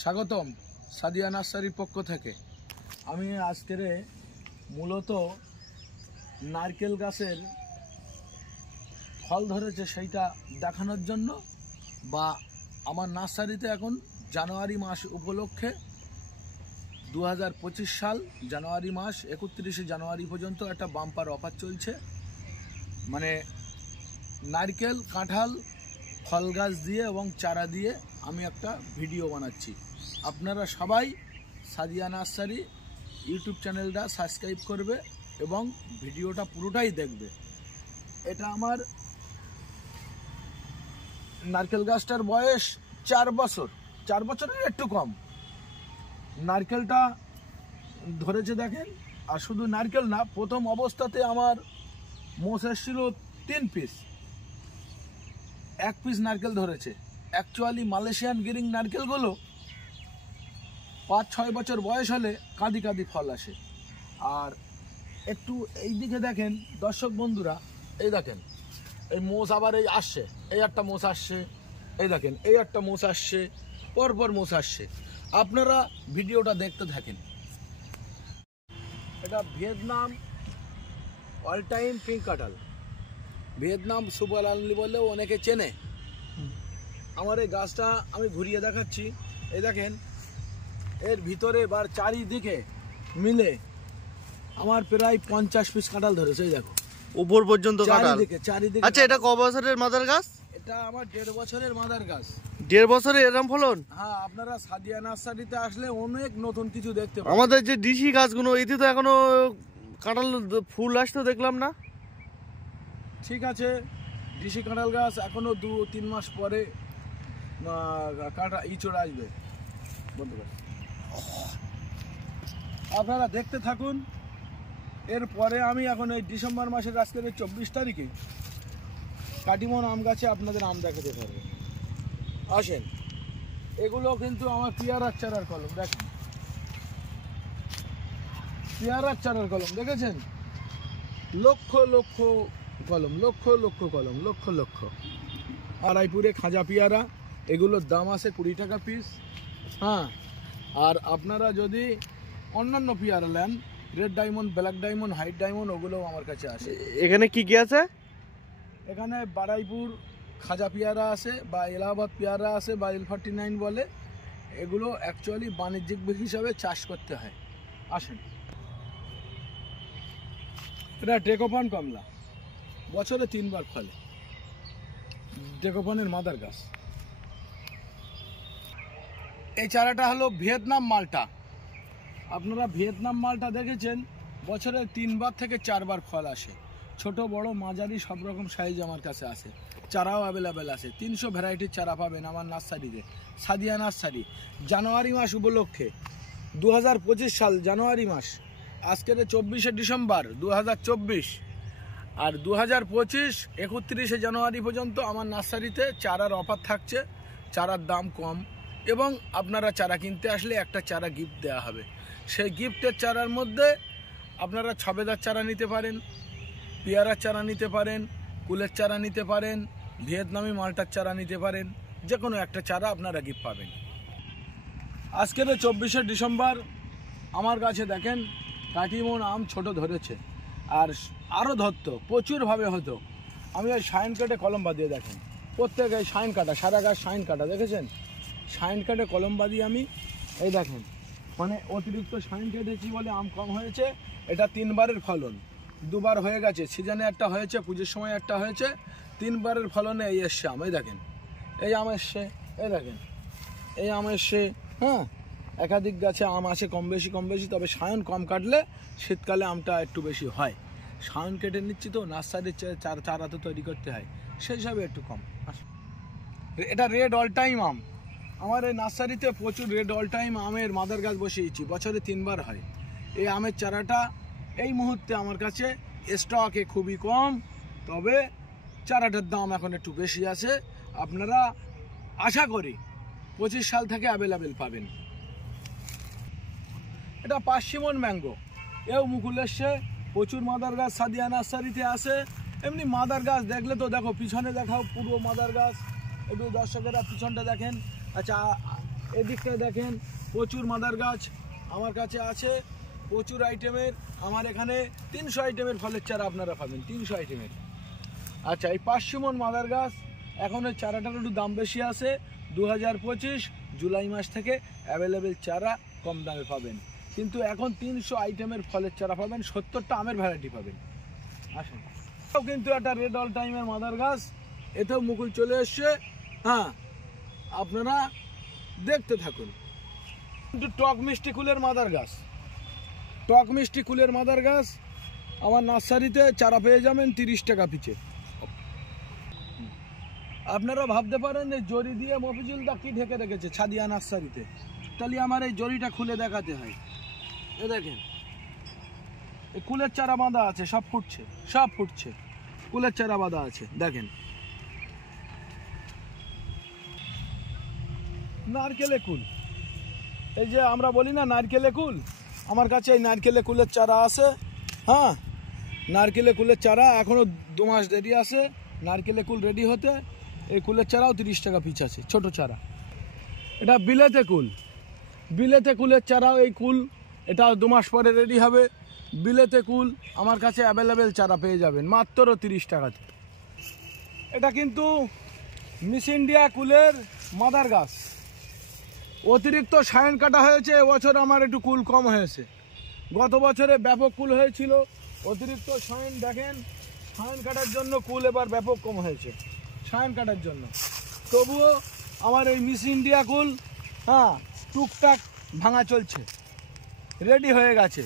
স্বাগতম সাদিয়া নার্সারির পক্ষ থেকে। আমি আজকের মূলত নারকেল গাছের ফল ধরেছে সেইটা দেখানোর জন্য, বা আমার নার্সারিতে এখন জানুয়ারি মাস উপলক্ষে 2025 সাল জানুয়ারি মাস 31শে জানুয়ারি পর্যন্ত একটা বাম্পার অফার চলছে। মানে নারকেল, কাঁঠাল, ফল গাছ দিয়ে এবং চারা দিয়ে আমি একটা ভিডিও বানাচ্ছি। আপনারা সবাই সাদিয়া নার্সারি ইউটিউব চ্যানেলটা সাবস্ক্রাইব করবে এবং ভিডিওটা পুরোটাই দেখবে। এটা আমার নারকেল গাছটার বয়স 4 বছর, 4 বছরের একটু কম। নারকেলটা ধরেছে দেখেন। আর শুধু নারকেল না, প্রথম অবস্থাতে আমার মোষ এসেছিল 3 পিস, 1 পিস নারকেল ধরেছে। অ্যাকচুয়ালি মালয়েশিয়ান গিরিং নারকেলগুলো 5-6 বছর বয়স হলে কাঁদি কাঁদি ফল আসে। আর একটু এই দিকে দেখেন দর্শক বন্ধুরা, এই দেখেন এই মোষ আবার এই আসছে, এই একটা মোষ আসছে, এই দেখেন এই একটা মোষ আসছে, পরপর মোষ আসছে। আপনারা ভিডিওটা দেখতে থাকেন। এটা ভিয়েতনাম অল টাইম পিঙ্ক কাঁঠাল, ভিয়েতনাম সুপার আনলি বললেও অনেকে চেনে। আমার এই গাছটা আমি ঘুরিয়ে দেখাচ্ছি। এই দেখেন এর ভিতরে বার চারিদিকে মিলে আমার প্রায় 50 পিস কাঁঠাল ধরেছে। এই দেখো উপর পর্যন্ত কাঁঠাল, চারিদিকে। আচ্ছা, এটা ক বছরের মাদার গাছ? এটা আমার 1.5 বছরের মাদার গাছ। 1.5 বছরে এরকম ফলন? হ্যাঁ, আপনারা সাদিয়া নার্সারিতে আসলে অনেক নতুন কিছু দেখতে পাবেন। আমাদের যে ডিসি গাছগুলো, এতে তো এখনো কাঁঠাল ফুল আসতে দেখলাম না। ঠিক আছে, ডিসি কাঁঠাল গাছ এখনো 2-3 মাস পরে কাঁটা ইঁচড় আসবে। বন্ধ করে আপনারা দেখতে থাকুন। এরপরে আমি এখন এই ডিসেম্বর মাসের আজকের 24 তারিখে কাটিমন আম গাছে আপনাদের আম দেখাতে পারবো। আসেন, এগুলো কিন্তু আমার পেয়ারার চারার কলম। দেখেন পেয়ারার চারার কলম দেখেছেন? লক্ষ লক্ষ কলম, লক্ষ লক্ষ কলম, লক্ষ লক্ষ। আড়াইপুরে খাজা পেয়ারা, এগুলোর দাম আছে 20 টাকা পিস। হ্যাঁ, আর আপনারা যদি অন্যান্য পেয়ারা নেন, red diamond, black diamond, white diamond, ওগুলোও আমার কাছে আসে। এখানে কি কি আছে? এখানে বারাইপুর খাজা পেয়ারা আছে, বা এলাহাবাদ পেয়ারা আছে, বা L49 বলে। এগুলো অ্যাকচুয়ালি বাণিজ্যিক হিসাবে চাষ করতে হয়। আসেন, এটা ডেকোপান কমলা, বছরে 3 বার ফলে। ডেকোপানের মাদার গাছ। এই চারাটা হলো ভিয়েতনাম মালটা। আপনারা ভিয়েতনাম মালটা দেখেছেন, বছরে 3 বার থেকে 4 বার ফল আসে। ছোট বড় মাঝারি সব রকম সাইজ আমার কাছে আছে। চারাও অ্যাভেলেবেল আছে। 300 ভ্যারাইটির চারা পাবেন আমার নার্সারিতে, সাদিয়া নার্সারি। জানুয়ারি মাস উপলক্ষে 2025 সাল জানুয়ারি মাস, আজকের 24শে ডিসেম্বর 2024, আর 2025 31শে জানুয়ারি পর্যন্ত আমার নার্সারিতে চারার অফার থাকছে। চারার দাম কম, এবং আপনারা চারা কিনতে আসলে একটা চারা গিফট দেওয়া হবে। সেই গিফটের চারার মধ্যে আপনারা ছবেদার চারা নিতে পারেন, পেয়ারার চারা নিতে পারেন, কুলের চারা নিতে পারেন, ভিয়েতনামি মালটার চারা নিতে পারেন। যে কোনো একটা চারা আপনারা গিফট পাবেন। আজকের 24শে ডিসেম্বর আমার কাছে দেখেন কাটিমন আম ছোট ধরেছে, আর আরও ধরতো, প্রচুরভাবে হতো। আমি ওই শাইন কাটে কলম বাঁধিয়ে দেখেন, প্রত্যেক এই শাইন কাটা, সারা গাছ শাইন কাটা দেখেছেন? শাইন কাটে কলম বাঁধিয়ে আমি এই দেখেন, মানে অতিরিক্ত শাইন কেটেছি বলে আম কম হয়েছে। এটা 3 বারের ফলন, 2 বার হয়ে গেছে। সিজনে একটা হয়েছে, পুজোর সময় একটা হয়েছে। 3 বারের ফলনে এই এসছে আম। এই দেখেন এই আম এসছে, এই দেখেন এই আম এসছে। হ্যাঁ, একাধিক গাছে আম আসে কম বেশি, তবে সায়ন কম কাটলে শীতকালে আমটা একটু বেশি হয়। সায়ন কেটে নিচ্ছি তো, নার্সারির চারা তো তৈরি করতে হয়, সেই হিসাবে একটু কম। এটা রেড অল টাইম আম। আমার এই নার্সারিতে প্রচুর রেড অল টাইম আমের মাদার গাছ বসিয়েছি, বছরে 3 বার হয়। এই আমের চারাটা এই মুহূর্তে আমার কাছে স্টকে খুবই কম, তবে চারাটার দাম এখন একটু বেশি আছে। আপনারা আশা করি 25 সাল থেকে অ্যাভেলেবেল পাবেন। এটা পার্সিমন ম্যাঙ্গো, এও মুকুল এসছে। প্রচুর মাদার গাছ সাদিয়া নার্সারিতে আছে। এমনি মাদার গাছ দেখলে তো দেখো, পিছনে দেখাও পুরো মাদার গাছ। একটু দর্শকেরা পিছনটা দেখেন। আচ্ছা, এদিকটা দেখেন প্রচুর মাদার গাছ আমার কাছে আছে, প্রচুর আইটেমের। আমার এখানে 300 আইটেমের ফলের চারা আপনারা পাবেন, 300 আইটেমের। আচ্ছা, এই 500 মন মাদার গাছ এখন ওই চারাটার একটু দাম বেশি আছে। 2025 জুলাই মাস থেকে অ্যাভেলেবেল চারা কম দামে পাবেন, কিন্তু এখন 300 আইটেমের ফলের চারা পাবেন, 70টা আমের ভ্যারাইটি পাবেন। আসেন, কিন্তু একটা রেড অল টাইমের মাদার গাছ, এতেও মুকুল চলে এসছে। হ্যাঁ, আপনারা দেখতে থাকুন। কিন্তু টক মিষ্টি কুলের মাদার গাছ, টক মিষ্টি কুলের মাদার গাছ আমার নার্সারিতে চারা পেয়ে যাবেন 30 টাকা পিছে। আপনারা ভাবতে পারেন যে জরি দিয়ে মফিজুলদা কি ঢেকে রেখেছে ছাদিয়া নার্সারিতে, তাহলে আমার এই জরিটা খুলে দেখাতে হয়। এ দেখেন, এই কুলের চারা বাঁধা আছে, সব ফুটছে, সব ফুটছে, কুলের চারা বাঁধা আছে। দেখেন, নারকেলে কুল, এই যে আমরা বলি না নারকেলে কুল, আমার কাছে এই নারকেলে কুলের চারা আছে। হ্যাঁ, নারকেলে কুলের চারা এখনো 2 মাস দেরি আছে নারকেলে কুল রেডি হতে। এই কুলের চারাও 30 টাকা পিস আছে, ছোট চারা। এটা বিলেতে কুল, বিলেতে কুলের চারাও এই কুল, এটা 2 মাস পরে রেডি হবে। বিলেতে কুল আমার কাছে অ্যাভেলেবেল চারা পেয়ে যাবেন মাত্র 30 টাকাতে। এটা কিন্তু মিস ইন্ডিয়া কুলের মাদার গাছ, অতিরিক্ত সায়ন কাটা হয়েছে, এবছর আমার একটু কুল কম হয়েছে। গত বছরে ব্যাপক কুল হয়েছিল, অতিরিক্ত সায়ন, দেখেন সায়ন কাটার জন্য কুল এবার ব্যাপক কম হয়েছে, সায়ন কাটার জন্য। তবুও আমার এই মিস ইন্ডিয়া কুল, হ্যাঁ, টুকটাক ভাঙা চলছে, রেডি হয়ে গেছে।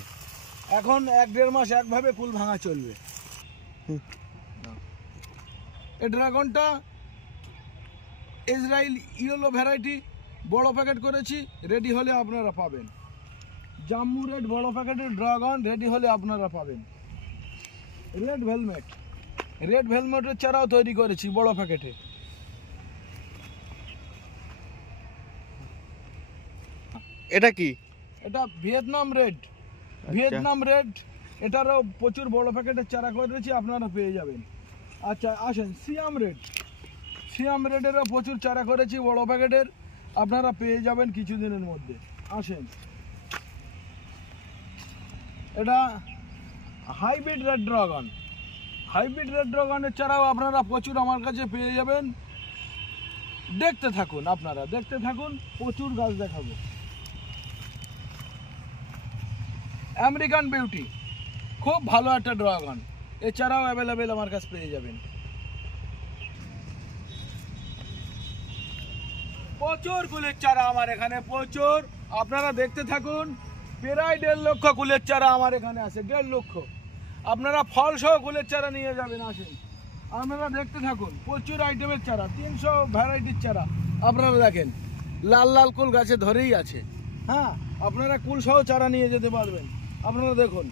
এখন 1-1.5 মাস একভাবে কুল ভাঙা চলবে। এই ড্রাগনটা ইসরায়েল ইয়েলো ভ্যারাইটি, বড় প্যাকেট করেছি, রেডি হলে আপনারা পাবেন। জাম্মু রেড বড় প্যাকেটের ড্রাগন রেডি হলে আপনারা পাবেন। রেড ভেলমেট, রেড ভেলমেটের চারাও তৈরি করেছি বড় প্যাকেটে। এটা কি? এটা ভিয়েতনাম রেড, ভিয়েতনাম রেড, এটারও প্রচুর বড় প্যাকেটের চারা করেছি, আপনারা পেয়ে যাবেন। আচ্ছা আসেন, সিয়াম রেড, সিয়াম রেডেরও প্রচুর চারা করেছি বড় প্যাকেটের, আপনারা পেয়ে যাবেন কিছুদিনের মধ্যে। আসেন, এটা hybrid red dragon, hybrid red ড্রাগনের চারাও আপনারা প্রচুর আমার কাছে পেয়ে যাবেন। দেখতে থাকুন, আপনারা দেখতে থাকুন, প্রচুর গাছ দেখাবো। আমেরিকান বিউটি, খুব ভালো একটা ড্রাগন, এছাড়াও অ্যাভেলেবেল আমার কাছে পেয়ে যাবেন। প্রচুর কুলের চারা আমার এখানে, প্রচুর, আপনারা দেখতে থাকুন। প্রায় 1.5 লক্ষ কুলের চারা আমার এখানে আছে, 1.5 লক্ষ। আপনারা ফল সহ কুলের চারা নিয়ে যাবেন। আসেন, আপনারা দেখতে থাকুন, প্রচুর আইটেমের চারা, 300 ভ্যারাইটির চারা। আপনারা দেখেন, লাল লাল কুল গাছে ধরেই আছে। হ্যাঁ, আপনারা কুল সহ চারা নিয়ে যেতে পারবেন। আপনারা দেখুন,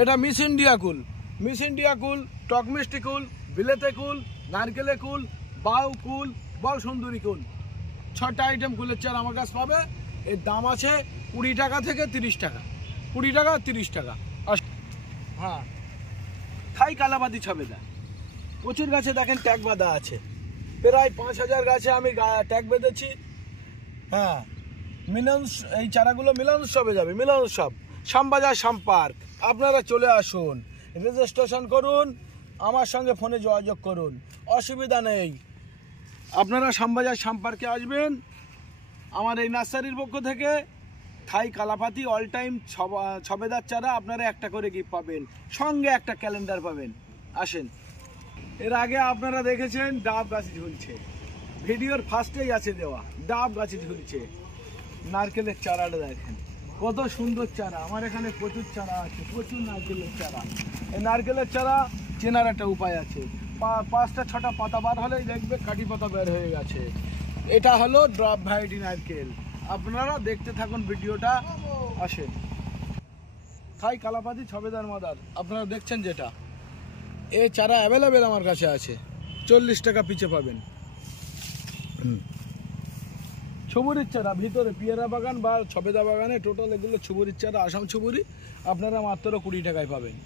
এটা মিস ইন্ডিয়া কুল, মিস ইন্ডিয়া কুল, টক মিষ্টি কুল, বিলেতে কুল, নারকেলে কুল, বাউ কুল, বল সুন্দরী কুল, 6টা আইটেম কুলের চারা আমার কাছে পাবে। এর দাম আছে 20 টাকা থেকে 30 টাকা, 20 টাকা 30 টাকা। হ্যাঁ, থাই কালাবাদি ছবেদা, প্রচুর গাছে দেখেন ট্যাগ বাঁধা আছে, প্রায় 5000 গাছে আমি ট্যাগ বেঁধেছি। হ্যাঁ, মিলন, এই চারাগুলো মিলন উৎসবে যাবে, মিলন উৎসব, শ্যামবাজার শ্যাম পার্ক। আপনারা চলে আসুন, রেজিস্ট্রেশন করুন, আমার সঙ্গে ফোনে যোগাযোগ করুন, অসুবিধা নেই। আপনারা শ্যামবাজার শ্যাম পার্কে আসবেন, আমার এই নার্সারির পক্ষ থেকে থাই কালাপাতি অল টাইম ছবেদার চারা আপনারা একটা করে গিফট পাবেন, সঙ্গে একটা ক্যালেন্ডার পাবেন। আসেন, এর আগে আপনারা দেখেছেন ডাব গাছ ঝুলছে, ভিডিওর ফার্স্টেই আছে দেওয়া, ডাব গাছে ঝুলছে। নারকেলের চারাটা দেখেন কত সুন্দর চারা, আমার এখানে প্রচুর চারা আছে, প্রচুর নারকেলের চারা। এই নারকেলের চারা চেনার একটা উপায় আছে, 5টা 6টা পাতা বার হলেই দেখবে কাঠি পাতা বের হয়ে গেছে। এটা হলো ড্রপ ভ্যারাইটি নারকেল, আপনারা দেখতে থাকুন ভিডিওটা। আসেন, থাই কালাপাতি ছবেদার মাদার আপনারা দেখছেন যেটা, এই চারা অ্যাভেলেবেল আমার কাছে আছে, 40 টাকা পিছে পাবেন। ছবুরির চারা ভিতরে পিয়ারা বাগান বা ছবেদা বাগানে টোটাল এগুলো ছবুরির চারা, আসাম ছবুরি, আপনারা মাত্র 20 টাকায় পাবেন।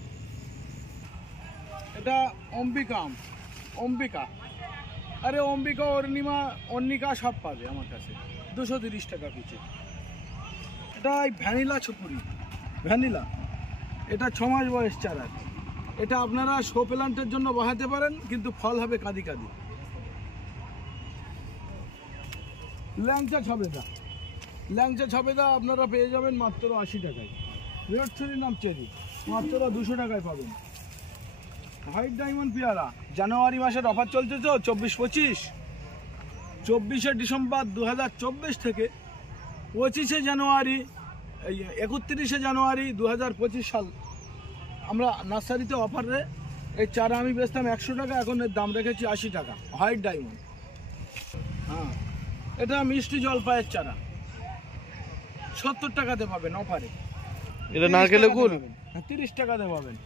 এটা অম্বিকা, অম্বিকা, আরে অম্বিকা, অর্ণিমা, অর্ণিকা সব পাবে আমার কাছে, 1430 টাকা পিছে। এটা ভ্যানিলা ছপুরি, ভ্যানিলা, এটা 6 মাস বয়স চারা। এটা আপনারা শো প্ল্যান্টের জন্য বসাতে পারেন, কিন্তু ফল হবে কাঁদি কাঁদি। ল্যাংচা ছবেদা, ল্যাংচা ছবেদা আপনারা পেয়ে যাবেন মাত্র 80 টাকায়। রেড সুরিনাম চেরি মাত্র 200 টাকায় পাবেন। হোয়াইট ডায়মন্ড পেয়ারা জানুয়ারি মাসের অফার চলছে তো 24-25, 24শে ডিসেম্বর 2024 থেকে 25শে জানুয়ারি, 31শে জানুয়ারি 2025 সাল আমরা নার্সারিতে অফারে এই চারা আমি বেচতাম 100 টাকা, এখন এর দাম রেখেছি 80 টাকা। হোয়াইট ডায়মন্ড, হ্যাঁ এটা মিষ্টি জলপাইয়ের চারা 70 টাকাতে পাবেন অফারে। এটা নারকেলের কুল 30 টাকাতে পাবেন।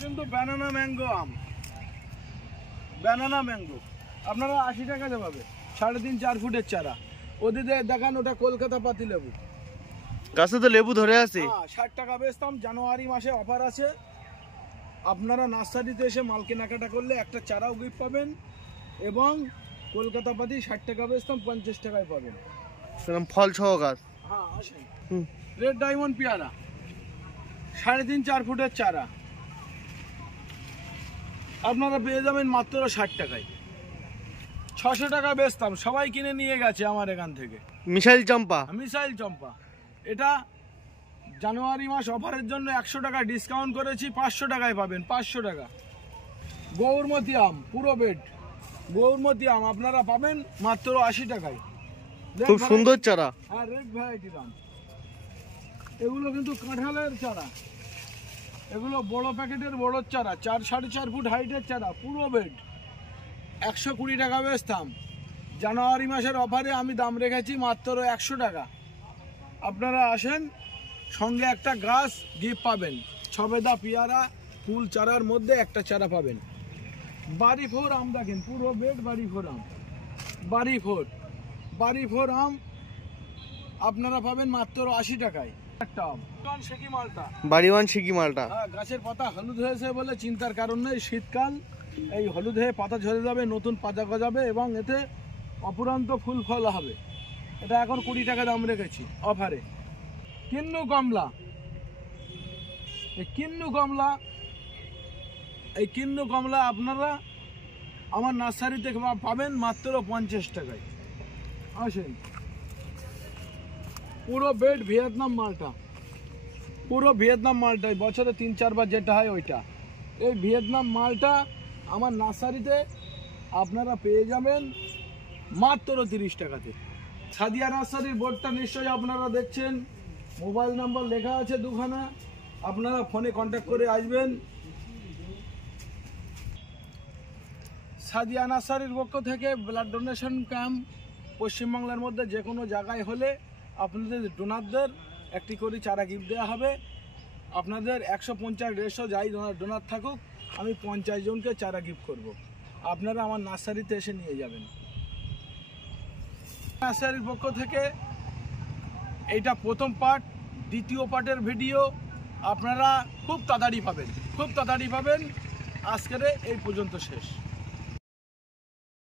কিন্তু ব্যানানা ম্যাঙ্গো আম, ব্যানানা ম্যাঙ্গো আপনারা 80 টাকাতে পাবে, 3.5-4 ফুটের চারা। ওদিকে দেখান ওটা কলকাতা পাতি লেবু, গাছে তো লেবু ধরে আছে। 60 টাকা বেচতাম, জানুয়ারি মাসে অফার আছে। আপনারা নার্সারিতে এসে মাল কেনাকাটা করলে একটা চারাও গিফট পাবেন, এবং কলকাতা পাতি 60 টাকা বেচতাম 50 টাকায় পাবেন। ফল সহ গাছ। হ্যাঁ আসেন। রেড ডায়মন্ড পেয়ারা 3.5-4 ফুটের চারা আপনারা পেয়ে যাবেন মাত্র 60 টাকায়। 600 টাকা বেচতাম, সবাই কিনে নিয়ে গেছে আমার এখান থেকে। মিসাইল চম্পা, মিসাইল চম্পা এটা জানুয়ারি মাস অফারের জন্য 100 টাকা ডিসকাউন্ট করেছি, 500 টাকায় পাবেন, 500 টাকা। গৌরমতি আম পুরো বেড, গৌরমতি আম আপনারা পাবেন মাত্র 80 টাকায়। খুব সুন্দর চারা। হ্যাঁ রেড ভ্যারাইটির আম, এগুলো কিন্তু কাঁঠালের চারা, এগুলো বড় প্যাকেটের বড় চারা, 4-4.5 ফুট হাইটের চারা, পুরো বেড। 120 টাকা বেচতাম, জানুয়ারি মাসের অফারে আমি দাম রেখেছি মাত্র 100 টাকা। আপনারা আসেন, সঙ্গে একটা গাছ গিফট পাবেন। ছবেদা পেয়ারা ফুল চারার মধ্যে একটা চারা পাবেন। বাড়ি ফোর আম দেখেন, পুরো বেড বাড়ি ফোর আম, বাড়ি ফোর আম আপনারা পাবেন মাত্র 80 টাকায় একটা আম। শেকি মালটা, বাড়িওয়ান শিকি মালটা। হ্যাঁ গাছের পাতা হলুদ হয়েছে বলে চিন্তার কারণ নেই, শীতকাল এই হলুদ হয়ে পাতা ঝরে যাবে, নতুন পাতা গজাবে এবং এতে অপুরান্ত ফুল ফল হবে। এটা এখন 20 টাকা দাম রেখেছি অফারে। কিন্নু কমলা, এই কিন্নু কমলা আপনারা আমার নার্সারিতে পাবেন মাত্র 50 টাকায়। আসেন। পুরো বেড ভিয়েতনাম মালটা, পুরো ভিয়েতনাম মালটাই বছরে 3-4 বার যেটা হয় ওইটা। এই ভিয়েতনাম মালটা আমার নার্সারিতে আপনারা পেয়ে যাবেন মাত্র 30 টাকাতে। সাদিয়া নার্সারির বোর্ডটা নিশ্চয়ই আপনারা দেখছেন, মোবাইল নাম্বার লেখা আছে দুখানা, আপনারা ফোনে কন্ট্যাক্ট করে আসবেন। সাদিয়া নার্সারির পক্ষ থেকে ব্লাড ডোনেশন ক্যাম্প পশ্চিমবাংলার মধ্যে যে কোনো জায়গায় হলে আপনাদের ডোনারদের একটি করে চারা গিফট দেওয়া হবে। আপনাদের 150-150 যাই ডোনার থাকুক, আমি 50 জনকে চারা গিফট করব। আপনারা আমার নার্সারিতে এসে নিয়ে যাবেন। নার্সারির পক্ষ থেকে এইটা প্রথম পার্ট, দ্বিতীয় পার্টের ভিডিও আপনারা খুব তাড়াতাড়ি পাবেন, আজকের এই পর্যন্ত শেষ।